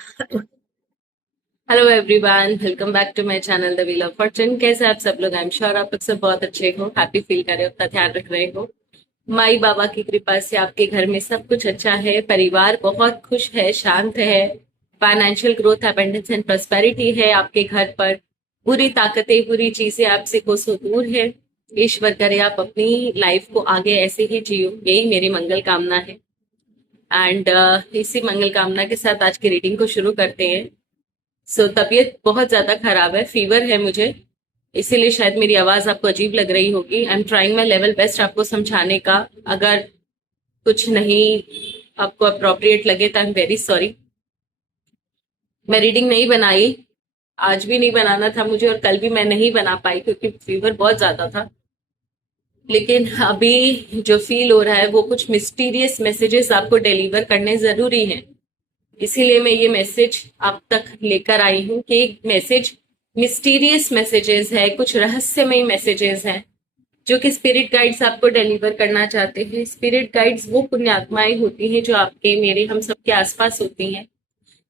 Hello everyone, welcome back to my channel the wheel of fortune. कैसे आप सब लोग? आई एम श्योर आप लोग सब बहुत अच्छे हो, हैप्पी फील कर रहे हो, अपना ध्यान रख रहे हो। माई बाबा की कृपा से आपके घर में सब कुछ अच्छा है, परिवार बहुत खुश है, शांत है। Financial growth, abundance and prosperity है आपके घर पर। बुरी ताकतें, बुरी चीजें आपसे कोसों दूर है। ईश्वर करे आप अपनी लाइफ को आगे ऐसे ही जियो, यही मेरी मंगल कामना है। एंड इसी मंगल कामना के साथ आज की रीडिंग को शुरू करते हैं। तबीयत बहुत ज्यादा खराब है, फीवर है मुझे, इसीलिए शायद मेरी आवाज आपको अजीब लग रही होगी। I am trying my level best आपको समझाने का। अगर कुछ नहीं आपको अप्रोप्रिएट लगे तो आई एम वेरी सॉरी। मैं रीडिंग नहीं बनाई, आज भी नहीं बनाना था मुझे, और कल भी मैं नहीं बना पाई क्योंकि फीवर बहुत ज्यादा था। लेकिन अभी जो फील हो रहा है वो कुछ मिस्टीरियस मैसेजेस आपको डिलीवर करने जरूरी हैं। इसीलिए मैं ये मैसेज आप तक लेकर आई हूँ कि एक मैसेज, मिस्टीरियस मैसेजेस है, कुछ रहस्यमय मैसेजेस हैं जो कि स्पिरिट गाइड्स आपको डिलीवर करना चाहते हैं। स्पिरिट गाइड्स वो पुण्यात्माएं होती हैं जो आपके, मेरे, हम सबके आसपास होती हैं,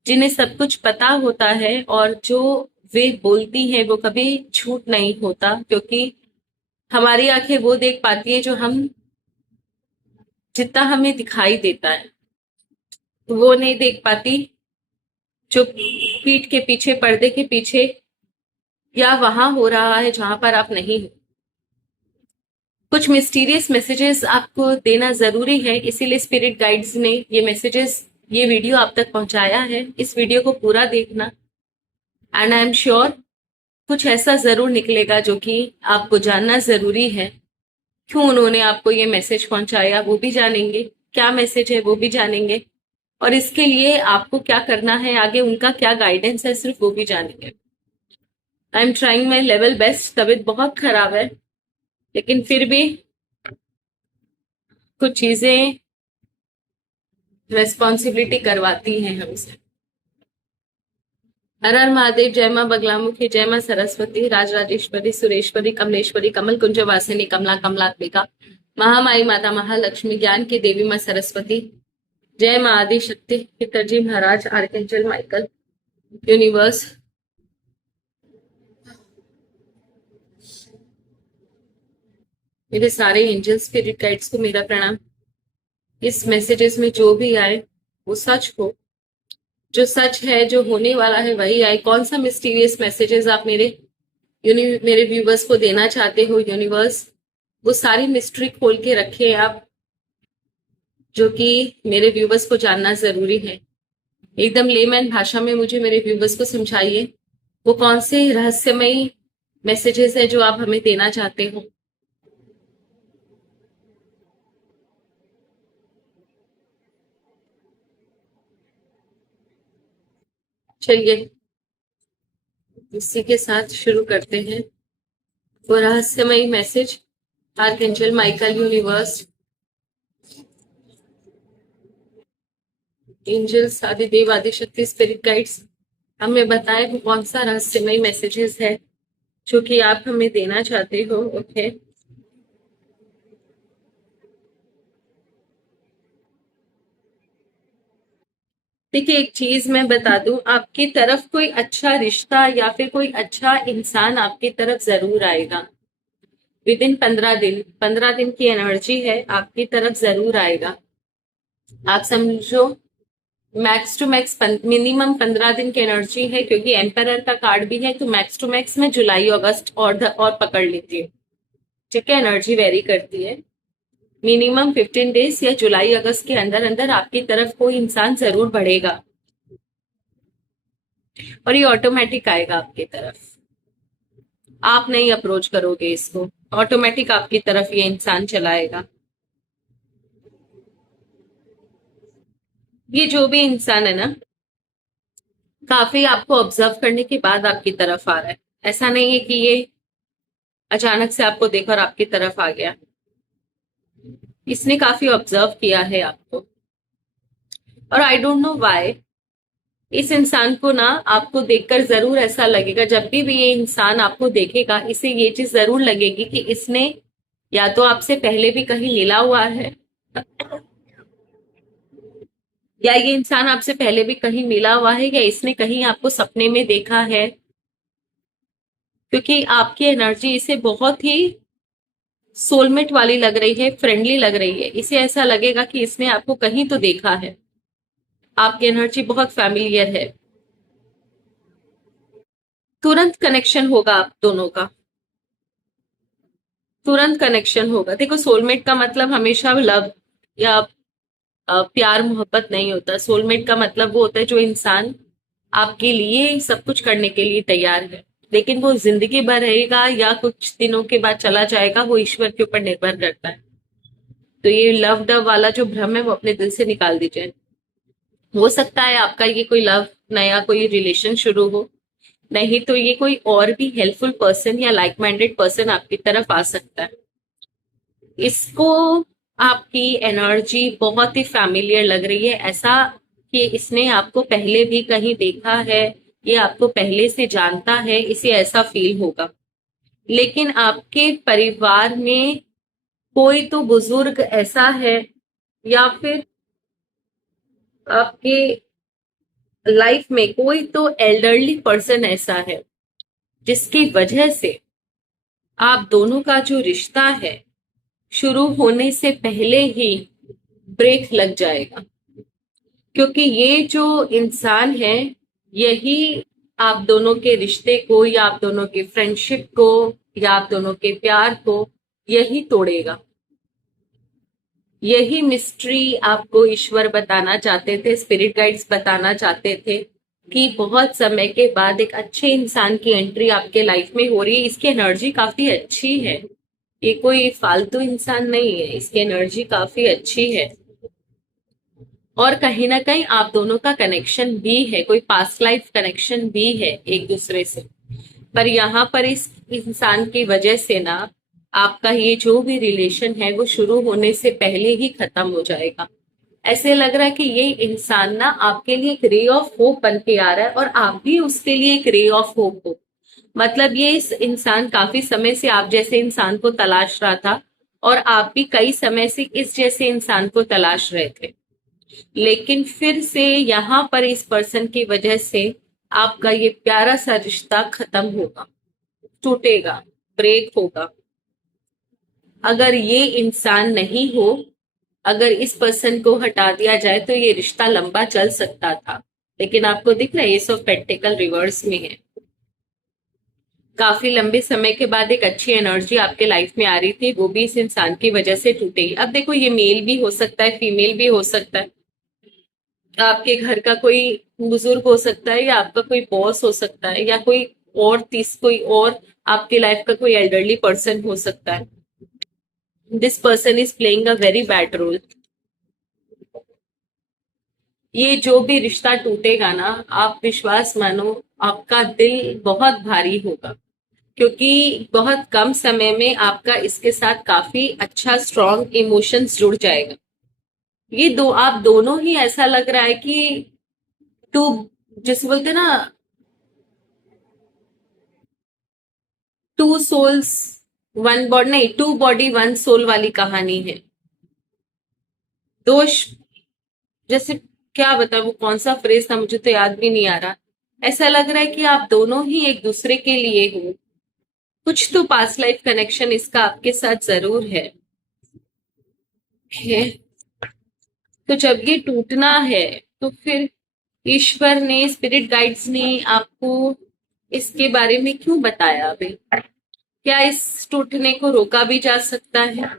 जिन्हें सब कुछ पता होता है, और जो वे बोलती हैं वो कभी झूठ नहीं होता, क्योंकि हमारी आंखें वो देख पाती है जो हम, जितना हमें दिखाई देता है वो नहीं देख पाती, जो पीठ के पीछे, पर्दे के पीछे, या वहां हो रहा है जहां पर आप नहीं हो। कुछ मिस्टीरियस मैसेजेस आपको देना जरूरी है, इसीलिए स्पिरिट गाइड्स ने ये मैसेजेस, ये वीडियो आप तक पहुंचाया है। इस वीडियो को पूरा देखना, एंड आई एम श्योर कुछ ऐसा जरूर निकलेगा जो कि आपको जानना जरूरी है। क्यों उन्होंने आपको ये मैसेज पहुंचाया वो भी जानेंगे, क्या मैसेज है वो भी जानेंगे, और इसके लिए आपको क्या करना है आगे, उनका क्या गाइडेंस है सिर्फ वो भी जानेंगे। I am trying my level best. तबीयत बहुत खराब है, लेकिन फिर भी कुछ चीजें रेस्पॉन्सिबिलिटी करवाती हैं हमसे। हर हर महादेव। जय मां बगलामुखी, जय मां सरस्वती, राजराजेश्वरी, सुरेश्वरी, कमलेश्वरी, कमल कुंज वासिनी, कमला कमलात्मिका, महामाई माता महालक्ष्मी, ज्ञान की देवी मां सरस्वती। जय मां आदि शक्ति, पितरजी महाराज, आर्कएंजल माइकल, यूनिवर्स, मेरे सारे एंजल, स्पिरिट गाइड्स को मेरा प्रणाम। इस मैसेजेस में जो भी आए वो सच हो, जो सच है, जो होने वाला है वही आए। कौन सा मिस्टीरियस मैसेजेस आप मेरे व्यूवर्स को देना चाहते हो यूनिवर्स, वो सारी मिस्ट्री खोल के रखे आप, जो कि मेरे व्यूवर्स को जानना जरूरी है। एकदम लेमैन भाषा में मुझे मेरे व्यूवर्स को समझाइए, वो कौन से रहस्यमयी मैसेजेस है जो आप हमें देना चाहते हो। चलिए इसी के साथ शुरू करते हैं। वो रहस्यमयी message, archangel Michael, universe, angels, Adidev, Adishakti, spirit guides, हमें बताएं वो कौन सा रहस्यमय मैसेजेस है जो कि आप हमें देना चाहते हो। ओके, देखिए एक चीज मैं बता दूं, आपकी तरफ कोई अच्छा रिश्ता या फिर कोई अच्छा इंसान आपकी तरफ जरूर आएगा। विद इन 15 दिन, 15 दिन की एनर्जी है, आपकी तरफ जरूर आएगा। आप समझो, मैक्स टू मैक्स मिनिमम 15 दिन की एनर्जी है, क्योंकि एम्परर का कार्ड भी है, तो मैक्स टू मैक्स में जुलाई अगस्त और पकड़ लीजिए। ठीक है, एनर्जी वेरी करती है। मिनिमम 15 डेज या जुलाई अगस्त के अंदर अंदर आपकी तरफ कोई इंसान जरूर बढ़ेगा, और ये ऑटोमेटिक आएगा आपकी तरफ। आप नहीं अप्रोच करोगे इसको, ऑटोमेटिक आपकी तरफ ये इंसान चलाएगा। ये जो भी इंसान है ना, काफी आपको ऑब्जर्व करने के बाद आपकी तरफ आ रहा है। ऐसा नहीं है कि ये अचानक से आपको देखकर आपकी तरफ आ गया। इसने काफी ऑब्जर्व किया है आपको, और आई डोंट नो व्हाई इस इंसान को ना, आपको देखकर जरूर ऐसा लगेगा, जब भी ये इंसान आपको देखेगा इसे ये चीज जरूर लगेगी कि इसने या तो आपसे पहले भी कहीं मिला हुआ है, या ये इंसान आपसे पहले भी कहीं मिला हुआ है, या इसने कहीं आपको सपने में देखा है, क्योंकि आपकी एनर्जी इसे बहुत ही सोलमेट वाली लग रही है, फ्रेंडली लग रही है। इसे ऐसा लगेगा कि इसने आपको कहीं तो देखा है। आपकी एनर्जी बहुत फैमिलियर है। तुरंत कनेक्शन होगा आप दोनों का, तुरंत कनेक्शन होगा। देखो, सोलमेट का मतलब हमेशा लव या प्यार मोहब्बत नहीं होता। सोलमेट का मतलब वो होता है जो इंसान आपके लिए सब कुछ करने के लिए तैयार है, लेकिन वो जिंदगी भर रहेगा या कुछ दिनों के बाद चला जाएगा, वो ईश्वर के ऊपर निर्भर करता है। तो ये लव डव वाला जो भ्रम है वो अपने दिल से निकाल दीजिए। हो सकता है आपका ये कोई लव, नया कोई रिलेशन शुरू हो, नहीं तो ये कोई और भी हेल्पफुल पर्सन या लाइक माइंडेड पर्सन आपकी तरफ आ सकता है। इसको आपकी एनर्जी बहुत ही फैमिलियर लग रही है, ऐसा कि इसने आपको पहले भी कहीं देखा है, ये आपको पहले से जानता है, इसे ऐसा फील होगा। लेकिन आपके परिवार में कोई तो बुजुर्ग ऐसा है, या फिर आपके लाइफ में कोई तो एल्डरली पर्सन ऐसा है, जिसकी वजह से आप दोनों का जो रिश्ता है शुरू होने से पहले ही ब्रेक लग जाएगा। क्योंकि ये जो इंसान है, यही आप दोनों के रिश्ते को, या आप दोनों के फ्रेंडशिप को, या आप दोनों के प्यार को यही तोड़ेगा। यही मिस्ट्री आपको ईश्वर बताना चाहते थे, स्पिरिट गाइड्स बताना चाहते थे, कि बहुत समय के बाद एक अच्छे इंसान की एंट्री आपके लाइफ में हो रही है। इसकी एनर्जी काफी अच्छी है, ये कोई फालतू इंसान नहीं है, इसकी एनर्जी काफी अच्छी है। और कहीं ना कहीं आप दोनों का कनेक्शन भी है, कोई पास्ट लाइफ कनेक्शन भी है एक दूसरे से। पर यहाँ पर इस इंसान की वजह से ना, आपका ये जो भी रिलेशन है वो शुरू होने से पहले ही खत्म हो जाएगा। ऐसे लग रहा है कि ये इंसान ना आपके लिए एक रे ऑफ होप बन के आ रहा है, और आप भी उसके लिए एक रे ऑफ होप हो। मतलब ये इस इंसान काफी समय से आप जैसे इंसान को तलाश रहा था, और आप भी कई समय से इस जैसे इंसान को तलाश रहे थे। लेकिन फिर से यहाँ पर इस पर्सन की वजह से आपका ये प्यारा सा रिश्ता खत्म होगा, टूटेगा, ब्रेक होगा। अगर ये इंसान नहीं हो, अगर इस पर्सन को हटा दिया जाए, तो ये रिश्ता लंबा चल सकता था। लेकिन आपको दिख रहा है एस ऑफ पेंटिकल रिवर्स में है। काफी लंबे समय के बाद एक अच्छी एनर्जी आपके लाइफ में आ रही थी, वो भी इस इंसान की वजह से टूटेगी। अब देखो, ये मेल भी हो सकता है, फीमेल भी हो सकता है, आपके घर का कोई बुजुर्ग हो सकता है, या आपका कोई बॉस हो सकता है, या कोई और आपके लाइफ का कोई एल्डरली पर्सन हो सकता है। This person is playing a very bad role. ये जो भी रिश्ता टूटेगा ना, आप विश्वास मानो, आपका दिल बहुत भारी होगा, क्योंकि बहुत कम समय में आपका इसके साथ काफी अच्छा स्ट्रॉन्ग इमोशंस जुड़ जाएगा। ये दो, आप दोनों ही ऐसा लग रहा है कि टू, जैसे बोलते हैं ना, टू सोल्स वन बॉडी, नहीं, टू बॉडी वन सोल वाली कहानी है। दोष, जैसे क्या बता, वो कौन सा फ्रेज था, मुझे तो याद भी नहीं आ रहा। ऐसा लग रहा है कि आप दोनों ही एक दूसरे के लिए हो। कुछ तो पास्ट लाइफ कनेक्शन इसका आपके साथ जरूर है। तो जब ये टूटना है, तो फिर ईश्वर ने, स्पिरिट गाइड्स ने आपको इसके बारे में क्यों बताया अभी? क्या इस टूटने को रोका भी जा सकता है?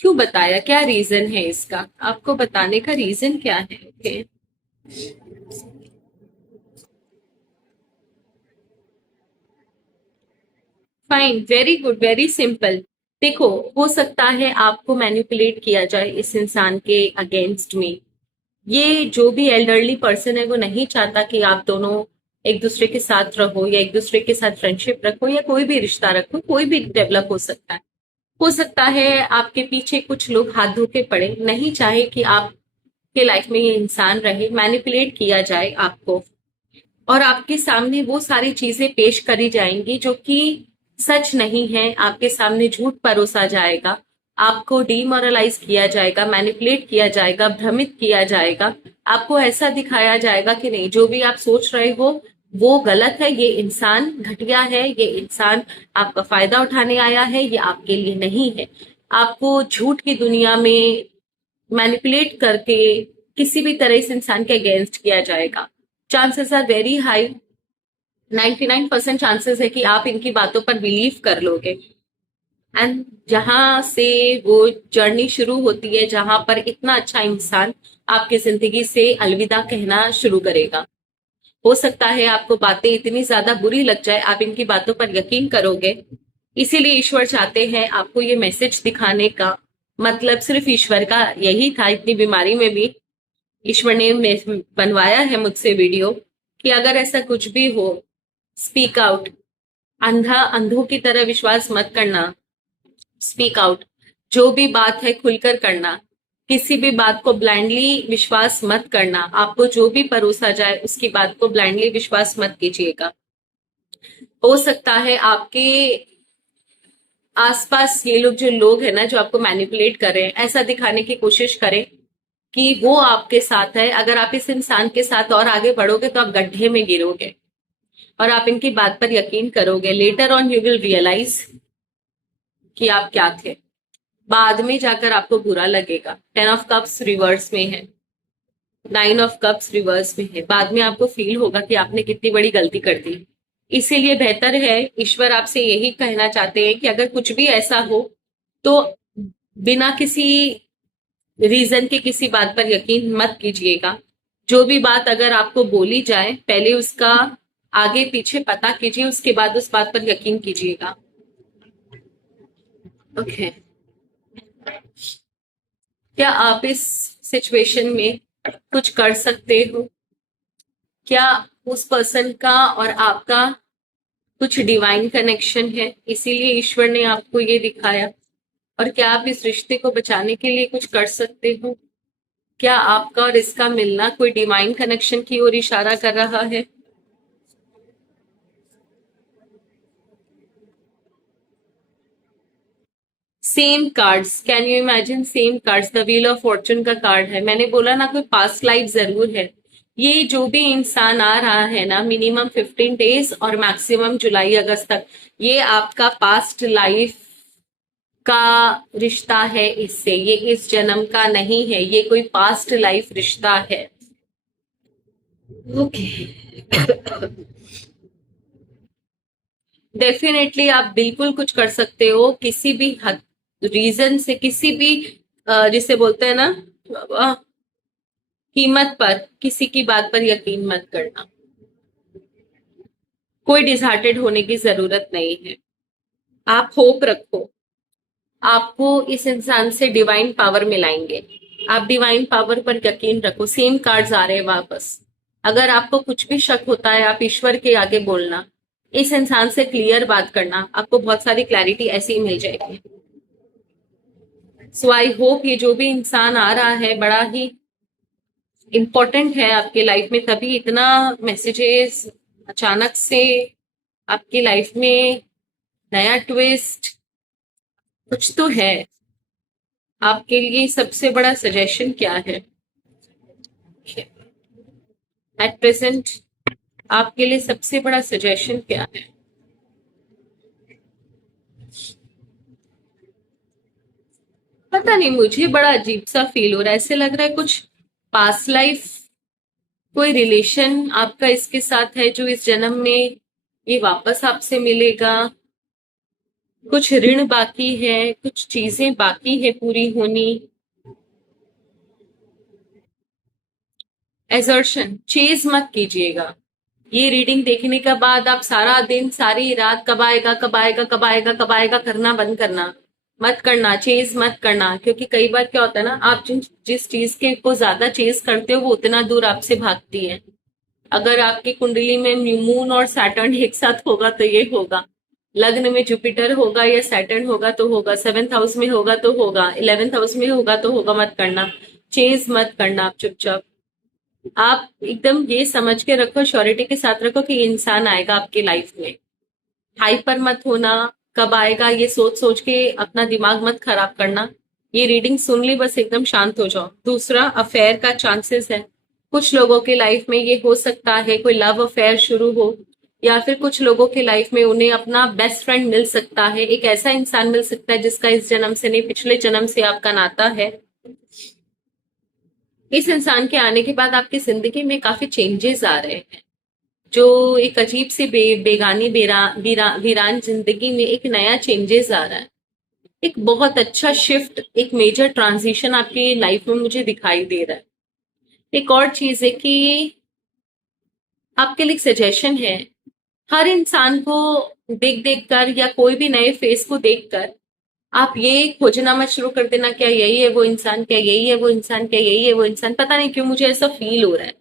क्यों बताया, क्या रीजन है इसका? आपको बताने का रीजन क्या है? Okay, fine, very good, very simple. देखो, हो सकता है आपको मैनिपुलेट किया जाए इस इंसान के अगेंस्ट में। ये जो भी एल्डरली पर्सन है, वो नहीं चाहता कि आप दोनों एक दूसरे के साथ रहो, या एक दूसरे के साथ फ्रेंडशिप रखो, या कोई भी रिश्ता रखो, कोई भी डेवलप हो सकता है। हो सकता है आपके पीछे कुछ लोग हाथ धो के पड़े, नहीं चाहे कि आपके लाइफ में ये इंसान रहे, मैनिपुलेट किया जाए आपको, और आपके सामने वो सारी चीजें पेश करी जाएंगी जो कि सच नहीं है, आपके सामने झूठ परोसा जाएगा। आपको डीमोरलाइज किया जाएगा, मैनिपुलेट किया जाएगा, भ्रमित किया जाएगा। आपको ऐसा दिखाया जाएगा कि नहीं, जो भी आप सोच रहे हो वो गलत है, ये इंसान घटिया है, ये इंसान आपका फायदा उठाने आया है, ये आपके लिए नहीं है। आपको झूठ की दुनिया में मैनिपुलेट करके किसी भी तरह इस इंसान के अगेंस्ट किया जाएगा। Chances are very high, 99% chances है कि आप इनकी बातों पर बिलीव कर लोगे। एंड जहां से वो जर्नी शुरू होती है, जहां पर इतना अच्छा इंसान आपकी जिंदगी से अलविदा कहना शुरू करेगा। हो सकता है आपको बातें इतनी ज्यादा बुरी लग जाए, आप इनकी बातों पर यकीन करोगे। इसीलिए ईश्वर चाहते हैं आपको ये मैसेज दिखाने का। मतलब सिर्फ ईश्वर का यही था, इतनी बीमारी में भी ईश्वर ने बनवाया है मुझसे वीडियो कि अगर ऐसा कुछ भी हो, स्पीक आउट। अंधा अंधों की तरह विश्वास मत करना, स्पीक आउट। जो भी बात है खुलकर करना, किसी भी बात को ब्लाइंडली विश्वास मत करना। आपको जो भी परोसा जाए उसकी बात को ब्लाइंडली विश्वास मत कीजिएगा। हो सकता है आपके आसपास ये लोग, जो लोग हैं ना, जो आपको मैनिपुलेट कर रहे हैं, ऐसा दिखाने की कोशिश करें कि वो आपके साथ है। अगर आप इस इंसान के साथ और आगे बढ़ोगे तो आप गड्ढे में गिरोगे और आप इनकी बात पर यकीन करोगे। Later on you will realise कि आप क्या थे। बाद में जाकर आपको बुरा लगेगा। 10 ऑफ कप्स रिवर्स में है, 9 ऑफ कप्स रिवर्स में है। बाद में आपको फील होगा कि आपने कितनी बड़ी गलती कर दी। इसीलिए बेहतर है, ईश्वर आपसे यही कहना चाहते हैं कि अगर कुछ भी ऐसा हो तो बिना किसी रीजन के किसी बात पर यकीन मत कीजिएगा। जो भी बात अगर आपको बोली जाए, पहले उसका आगे पीछे पता कीजिए, उसके बाद उस बात पर यकीन कीजिएगा। ओके। क्या आप इस सिचुएशन में कुछ कर सकते हो? क्या उस पर्सन का और आपका कुछ डिवाइन कनेक्शन है, इसीलिए ईश्वर ने आपको ये दिखाया? और क्या आप इस रिश्ते को बचाने के लिए कुछ कर सकते हो? क्या आपका और इसका मिलना कोई डिवाइन कनेक्शन की ओर इशारा कर रहा है? Same cards, can you imagine, same cards, the wheel of Fortune का कार्ड है। मैंने बोला ना, कोई पास्ट लाइफ जरूर है। ये जो भी इंसान आ रहा है ना, मिनिमम 15 डेज और मैक्सिमम जुलाई अगस्त तक, ये आपका पास्ट लाइफ का रिश्ता है इससे। ये इस जन्म का नहीं है, ये कोई पास्ट लाइफ रिश्ता है। ओके। डेफिनेटली आप बिल्कुल कुछ कर सकते हो, किसी भी हद रीजन से, किसी भी जिसे बोलते हैं ना, अ, कीमत पर किसी की बात पर यकीन मत करना। कोई डिसहार्टेड होने की जरूरत नहीं है। आप होप रखो, आपको इस इंसान से डिवाइन पावर मिलाएंगे। आप डिवाइन पावर पर यकीन रखो। सेम कार्ड्स आ रहे हैं वापस। अगर आपको कुछ भी शक होता है, आप ईश्वर के आगे बोलना, इस इंसान से क्लियर बात करना, आपको बहुत सारी क्लैरिटी ऐसे ही मिल जाएगी। सो आई होप ये जो भी इंसान आ रहा है बड़ा ही इम्पोर्टेंट है आपके लाइफ में, तभी इतना मैसेजेस अचानक से आपकी लाइफ में, नया ट्विस्ट कुछ तो है। आपके लिए सबसे बड़ा सजेशन क्या है एट प्रेजेंट? आपके लिए सबसे बड़ा सजेशन क्या है? पता नहीं, मुझे बड़ा अजीब सा फील हो रहा है। ऐसे लग रहा है कुछ पास्ट लाइफ, कोई रिलेशन आपका इसके साथ है जो इस जन्म में ये वापस आपसे मिलेगा। कुछ ऋण बाकी है, कुछ चीजें बाकी है पूरी होनी। एजर्शन, चेज मत कीजिएगा। ये रीडिंग देखने के बाद आप सारा दिन, सारी रात कब आएगा, कब आएगा, कब आएगा, कब आएगा करना बंद करना। मत करना, चेज मत करना। क्योंकि कई बार क्या होता है ना, आप जिस चीज के को ज्यादा चेज करते हो वो उतना दूर आपसे भागती है। अगर आपकी कुंडली में मून और सैटर्न एक साथ होगा तो ये होगा। लग्न में जुपिटर होगा या सैटर्न होगा तो होगा, 7th हाउस में होगा तो होगा, 11th हाउस में होगा तो होगा। मत करना, चेज मत करना। आप चुपचाप, आप एकदम ये समझ के रखो, श्योरिटी के साथ रखो कि ये इंसान आएगा आपकी लाइफ में। हाइपर मत होना, कब आएगा ये सोच सोच के अपना दिमाग मत खराब करना। ये रीडिंग सुन ली, बस एकदम शांत हो जाओ। दूसरा, अफेयर का चांसेस है कुछ लोगों के लाइफ में। ये हो सकता है कोई लव अफेयर शुरू हो, या फिर कुछ लोगों के लाइफ में उन्हें अपना बेस्ट फ्रेंड मिल सकता है। एक ऐसा इंसान मिल सकता है जिसका इस जन्म से नहीं, पिछले जन्म से आपका नाता है। इस इंसान के आने के बाद आपकी जिंदगी में काफी चेंजेस आ रहे हैं। जो एक अजीब सी बेगानी वीरान जिंदगी में एक नया चेंजेस आ रहा है। एक बहुत अच्छा शिफ्ट, एक मेजर ट्रांजिशन आपकी लाइफ में मुझे दिखाई दे रहा है। एक और चीज है कि आपके लिए सजेशन है, हर इंसान को देख देख कर या कोई भी नए फेस को देखकर आप ये खोजना मत शुरू कर देना, क्या यही है वो इंसान, क्या यही है वो इंसान, क्या यही है वो इंसान। पता नहीं क्यों मुझे ऐसा फील हो रहा है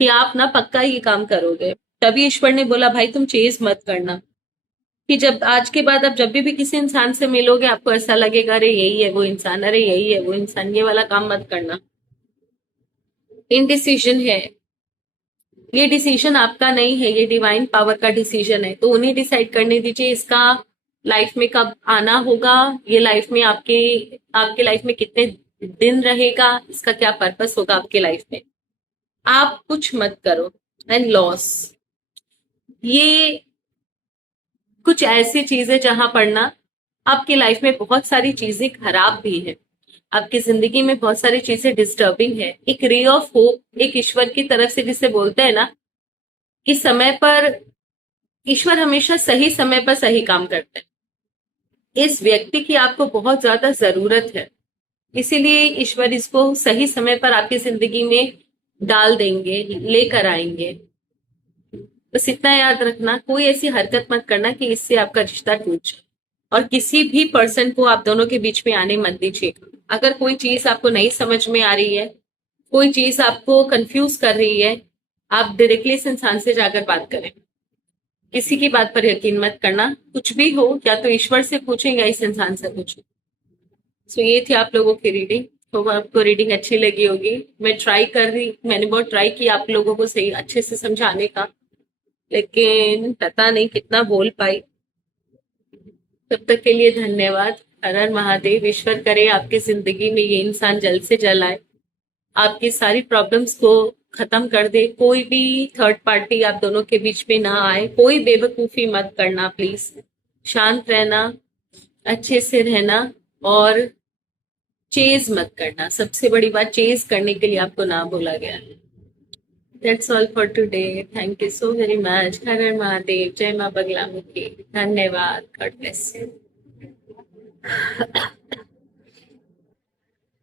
कि आप ना पक्का ये काम करोगे। तभी ईश्वर ने बोला भाई तुम चेज मत करना, कि जब आज के बाद आप जब भी किसी इंसान से मिलोगे आपको ऐसा लगेगा अरे यही है वो इंसान, अरे यही है वो इंसान। ये वाला काम मत करना। इनडिसीजन है, ये डिसीजन आपका नहीं है, ये डिवाइन पावर का डिसीजन है। तो उन्हें डिसाइड करने दीजिए इसका लाइफ में कब आना होगा, ये लाइफ में आपके आपके लाइफ में कितने दिन रहेगा, इसका क्या पर्पस होगा आपके लाइफ में। आप कुछ मत करो। एंड लॉस, ये कुछ ऐसी चीजें जहां पढ़ना, आपकी लाइफ में बहुत सारी चीजें खराब भी है, आपकी जिंदगी में बहुत सारी चीजें डिस्टर्बिंग है। एक रे ऑफ होप, एक ईश्वर की तरफ से जिसे बोलते हैं ना कि समय पर ईश्वर हमेशा सही समय पर सही काम करते हैं। इस व्यक्ति की आपको बहुत ज्यादा जरूरत है, इसीलिए ईश्वर इसको सही समय पर आपकी जिंदगी में डाल देंगे, लेकर आएंगे। बस इतना याद रखना, कोई ऐसी हरकत मत करना कि इससे आपका रिश्ता टूट जाए, और किसी भी पर्सन को आप दोनों के बीच में आने मत दीजिए। अगर कोई चीज आपको नहीं समझ में आ रही है, कोई चीज आपको कंफ्यूज कर रही है, आप डायरेक्टली इस इंसान से जाकर बात करें। किसी की बात पर यकीन मत करना, कुछ भी हो या तो ईश्वर से पूछें या इस इंसान से पूछें। सो ये थी आप लोगों की रीडिंग। तो आपको रीडिंग अच्छी लगी होगी। मैंने बहुत ट्राई किया आप लोगों को सही अच्छे से समझाने का, लेकिन पता नहीं कितना बोल पाई। तब तक के लिए धन्यवाद। हर हर महादेव। ईश्वर करे आपकी जिंदगी में ये इंसान जल्द से जल्द आए, आपकी सारी प्रॉब्लम्स को खत्म कर दे। कोई भी थर्ड पार्टी आप दोनों के बीच में ना आए। कोई बेवकूफी मत करना प्लीज। शांत रहना, अच्छे से रहना, और चेज मत करना। सबसे बड़ी बात, चेज करने के लिए आपको ना बोला गया है। That's all for today. Thank you so very much. हर हर महादेव। जय मां बगलामुखी। धन्यवाद। God bless you.